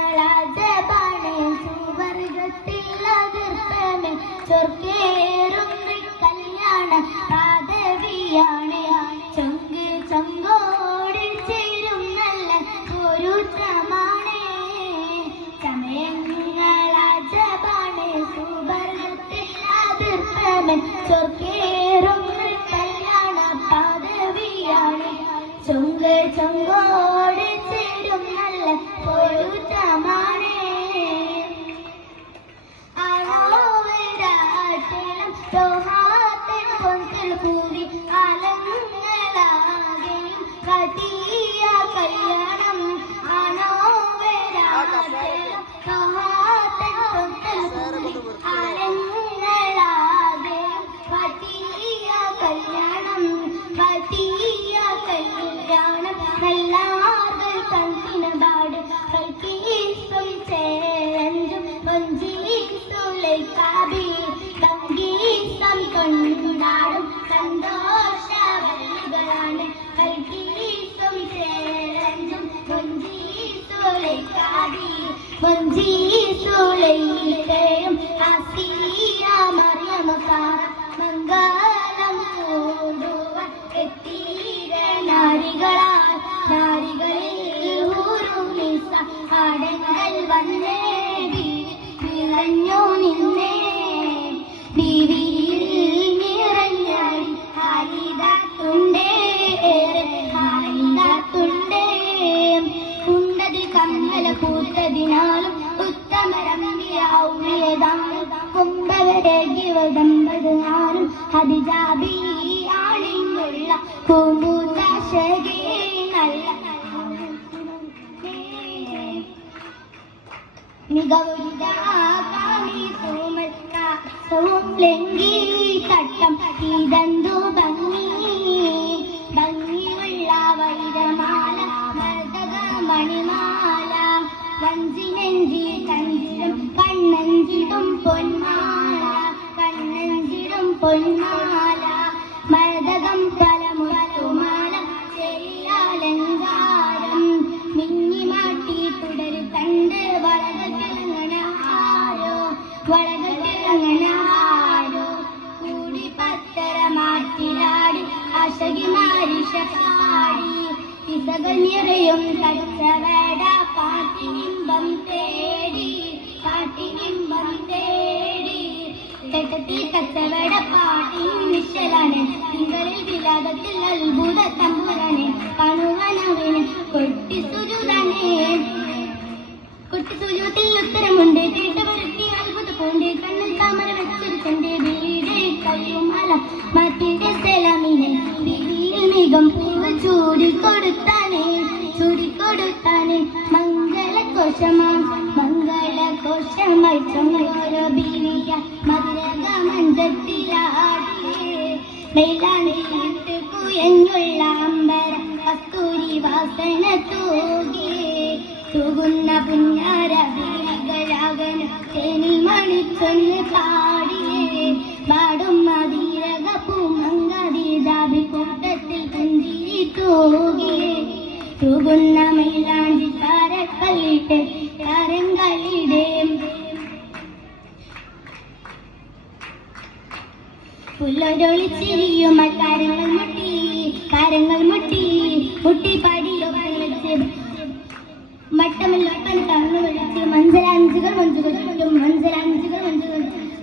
ചമയങ്ങളാജപാണ് സുവർഗത്തിൽ അതിർപ്പമേ ചൊർക്കേറും കല്യാണ പാദവിയാണ് ചൊങ്ക് ചൊങ്കോട് ചേരും നല്ല പൊരുത്തമാണ് ചമയങ്ങളാജപാണ് സുവർഗത്തിൽ അതിർപ്പമേ ചൊർക്കേറും കല്യാണ പാദവിയാണ് ചൊങ്ക് ചൊങ്കോട് ചേരും നല്ല പൊരുത്തമാണ് ആളോവരാട്ടിലും തോഹാത്തൻ പൊന്തൽ കൂടി ആലങ്ങളാകെയും കതിയ കല്യാണം ആണോവരാട്ടിലും തോഹാത്തൻ പൊന്തൽ കൂടി ആലങ്ങളാകെയും കതിയ കല്യാണം കതിയ കല്യാണം നല്ലാർകൾ കണ്ടിനപാട് കൽക്കീസും ചേരഞ്ചും കൊഞ്ചീസുലൈക്കാബി സംഗീതം കൊണ്ടാടും സന്തോഷവല്ലികളാണ് കൽക്കീസും ചേരഞ്ചും കൊഞ്ചീസുലൈക്കാബി കൊഞ്ചീസുലൈക്കയും ആസിയ മറിയമക്ക മംഗളം കൂടുവാൻ എത്തിയ നാരികളാൽ നാരികളിൽ ഊരുനിസ ആടങ്ങൾ വന്നേ നിറഞ്ഞു നിന്നേ ബീവിയിൽ നിറഞ്ഞാടി ഹാലിദാത്തുണ്ടേ ഹാലിദാത്തുണ്ടേ ഉണ്ടതി കമ്മല പൂത്തതിനാലും ഉത്തമരമ്യ ഔലിയതാനും കുംഭവരകിവതമ്പതിനാലും ഹദിജാബി ആണിങ്ങുള്ള പൂമ്പൂതാശകേ നല്ല മികവുരിതാകാമി സോമൽക്കാസവും ലംഘി തട്ടം ഇതന്തു ഭംഗിയുള്ള വൈരമാല മർദ്ദക മണിമാല വഞ്ചിനഞ്ചി കഞ്ചിടും കണ്ണഞ്ചിടും പൊന്മാല കണ്ണഞ്ചിടും പൊന്മാല മർദ്ദകം പലമുറത്തുമാല ചെറിയാലങ്കാരം മിന്നിമാട്ടി തുടരു തണ്ട് വളകത്തിളങ്ങണാരോ കൂടി പത്തര മാറ്റിലാടി അശകിമാരിഷാടി പിസകൾ നിറയും കച്ചവട പാട്ടിനിമ്പം തേടി തെട്ടത്തിൽ കച്ചവട പാട്ടിൻ നിശ്ചലാണ് തിങ്കളിൽ വിലാദത്തിൽ അത്ഭുത തമ്പുരാനെ കാണുവാനവന് കൊട്ടി സുജൂത്തിൽ ഉത്തരമുണ്ട് കേട്ടവരത്തി അത്ഭുത പൂണ്ട് കണ്ണിൽ താമര വെച്ചൊരുത്തന്റെ വീട് കയ്യുമല മറ്റിന്റെ സ്ഥലമിനെ വീടിൽ മികം പൂവ് ചൂടിക്കൊടുത്താനെ മംഗളകോശമായി ചൊങ്കോരോ ബീവിയ മധുരക മഞ്ചത്തിലാടിയേ വെയിലാണ്ടിട്ട് കുയഞ്ഞുള്ള അമ്പര കസ്തൂരി വാസന തൂകുന്ന പുഞ്ഞാര ബീവികളാകന തേനിൽ മണിച്ചൊന്ന് പാടിയേ പാടും മധീരക പൂമങ്കീതാബി കൂട്ടത്തിൽ പുഞ്ചിരി തൂകുന്ന മൈലാഞ്ചി താരക്കല്ലിട്ട് താരങ്കളിടേ പുല്ലൊരൊളിച്ചിരിയും കാര്യങ്ങൾ മുട്ടി പാടിയൊക്കെ വെച്ച് മട്ടമില്ലൊട്ടൻ കണ്ണു വിളിച്ച് മഞ്ചലാഞ്ചുകൾ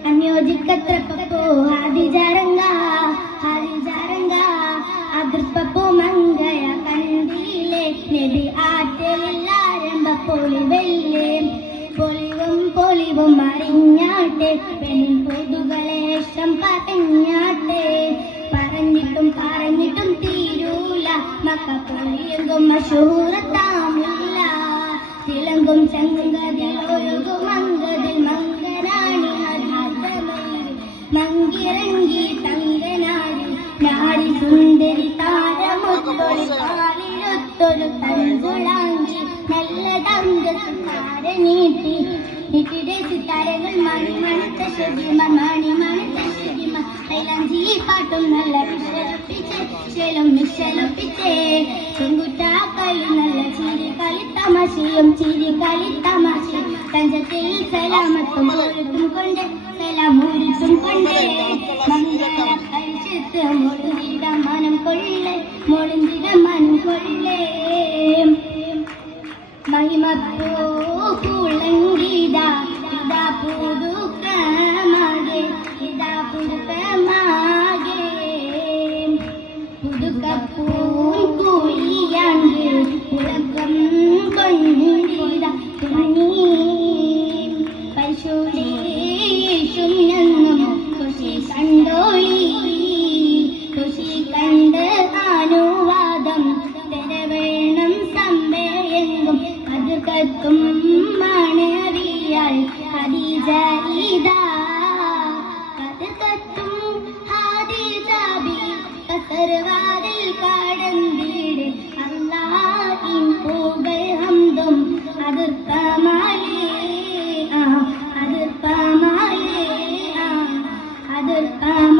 അന്യോജിക്കത്രപ്പോ ഹാദിജാരംഗ അതിർപ്പപ്പോ മങ്കയ കണ്ടിയിലെ നബി ആറ്റെല്ലാരംഭ പൊളിവും അറിഞ്ഞാട്ടെ പെൺ പൊതുകളേഷം പറഞ്ഞിട്ടും തീരൂല മക്ക പൊളിയെങ്കും മഷൂറത്താമില്ല തിളങ്കും ചങ്കതിലൊഴുകും മങ്കതിൽ മങ്കരാണി മങ്കിറങ്ങി തങ്കനാരി നാരി സുന്ദരി താരമൊത്തൊരു കാലിലൊത്തൊരു തഞ്ചുളാങ്കി നല്ല തങ്കസുന്ദര നീട്ടി സിത്താരകൾ മണിമണത്ത ശരിമ മൈലാഞ്ചി പാട്ടും നല്ല വിഷലൊപ്പിച്ചേ ചെങ്കുറ്റാക്കളി നല്ല ചിരി കളിത്തമ ഭാഷയും ചിരി കളി തമാശ തഞ്ചത്തിൽ സലാമത്തും ഒഴുത്തും കൊണ്ട് സലാമൂരിത്തും കൊണ്ട് മംഗള കഴിച്ചത്ത് മുഴുകിട മനം കൊള്ളേ മുഴുകിട മനം കൊള്ളേ മഹിമപ്പോ പൂളങ്കിട ഇതാ പുതുക്കമാകെ ഇതാ പുതുക്കമാകെ പുതുക്കപ്പൂം കൂലിയാണ്ട് പുളക്കം കൊണ്ടിട തുണി പരിശോധിച്ചും എന്നും ഖുഷി കണ്ടോളി ഖുഷി കണ്ട് അനുവാദം തെരവേണം സമ്പയെങ്കും അത് കത്തും മണറിയാൽ ഖദീജ ഇദാ അത് കത്തും ഖദീജ ബി കസർവാതിൽ കടന്നിട് അല്ലാഹിൻ പൂകൾ ഹംദും അതിർപ്പമാലേ അതിർപ്പമാലേ അതിർപ്പമാലേ